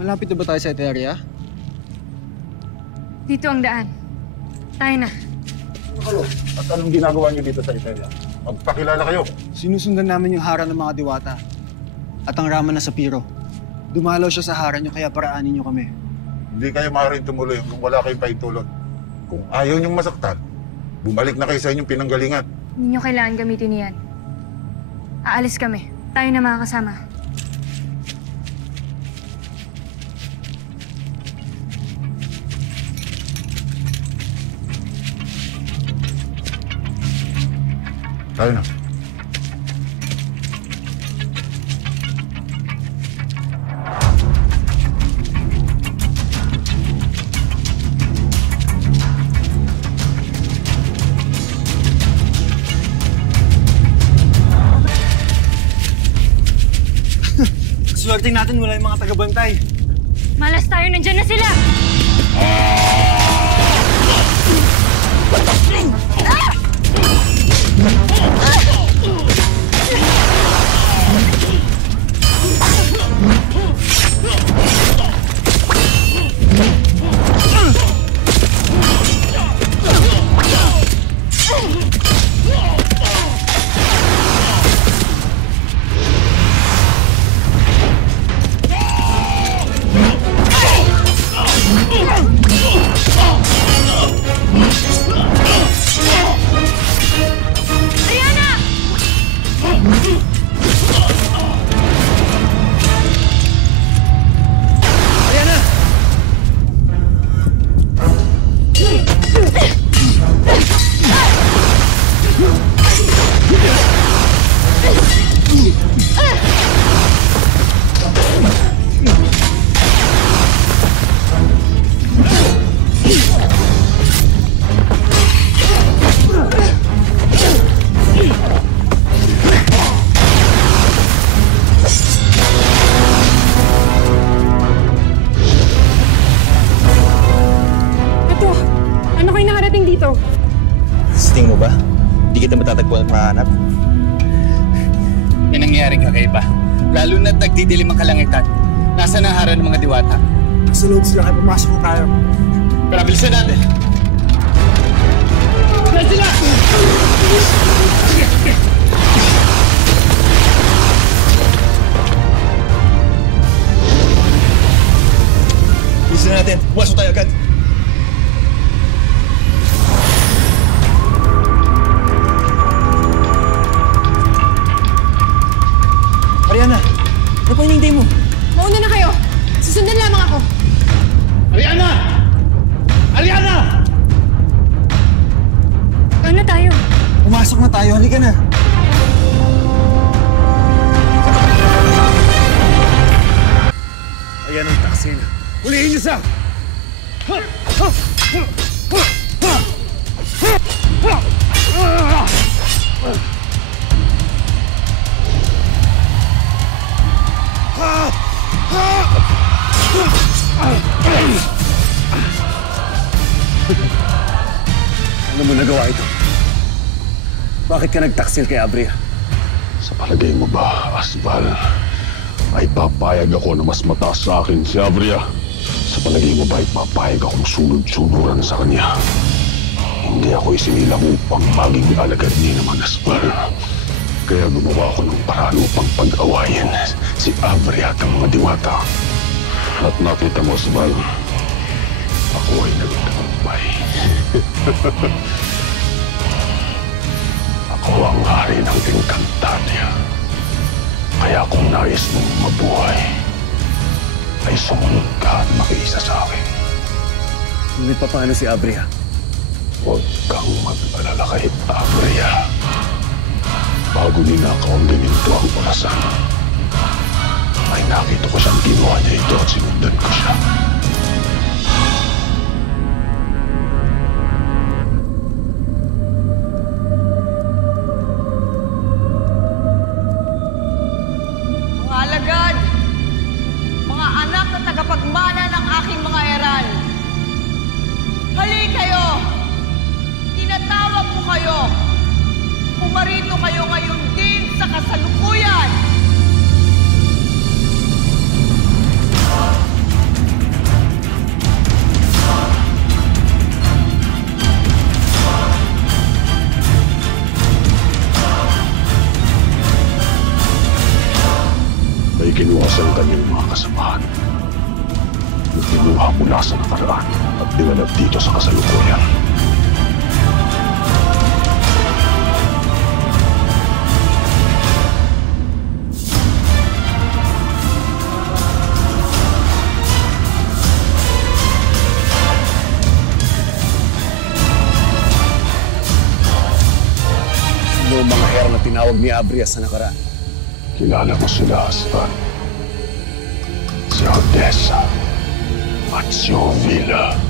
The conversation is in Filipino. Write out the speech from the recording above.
Malapit na ba tayo sa area? Dito ang daan. Tayo na. Ano? At anong ginagawa niyo dito sa Italia? Magpakilala kayo. Sinusundan namin yung hara ng mga diwata. At ang rama na sa Piro. Dumalaw siya sa hara niyo kaya paraanin niyo kami. Hindi kayo maaaring tumuloy kung wala kayong paitulot. Kung ayaw niyong masaktan, bumalik na kayo sa inyong pinanggalingan. Hindi nyo kailangan gamitin niyan. Aalis kami. Tayo na mga kasama. Tayo na. Swerting natin wala yung mga tagabantay. Malas tayo, nandyan na sila! Tingin mo ba? Hindi kita matatagpuan at mahanap? May nangyayaring kakaiba. Lalo na't nagdidilim ang kalangitan. Nasa ang hara ng mga diwata? Nasa loob sila kaya pumasok na tayo. Pero bilisan natin! Saan sila? Bilisan natin! Pumasok tayo agad! Ariana! Ano pa hinihintay mo? Mauna na kayo! Susundan lamang ako! Ariana! Ariana! Ano tayo? Pumasok na tayo, halika na. Ayan ang taksi na. Hulihin niyo siya! Ano mo nagawa ito? Bakit ka nagtaksil kay Abria? Sa palagay mo ba, Asbal, ay papayag ako na mas mataas sa akin si Abria? Sa palagay mo ba ay papayag akong sunod-sunuran sa kanya? Hindi ako isinilang upang maging alagad ni naman, Asbal. Kaya gumawa ako ng paraan upang pag-awayin si Abria at ang mga diwata. At nakita mo, Asbal, ako ay nagtagumpay. Ako ang hari ng Encantadia. Kaya kung nais mong mabuhay, ay sumunod ka at makiisa sa akin. Ngunit paano si Abria? Huwag kang mag-alala kay Abria. Bago ninakaw ang gininto ang orasan, ay nakita ko siyang ginawa niya ito at sinundan ko siya. Mga alagad, mga anak na tagapagmana ng aking mga eral. Hali kayo! Tinatawag ko kayo! Pumarito kayo ngayon din sa kasalukuyan! kinuha sa kanyang mga kasamahan. Yung kinuha mula sa nakaraan at dinalab dito sa kasalukuyan. Sino ang mga hera na tinawag ni Abria sa nakaraan? Kilala mo sila, Aslan. Si Odessa at si Ovila.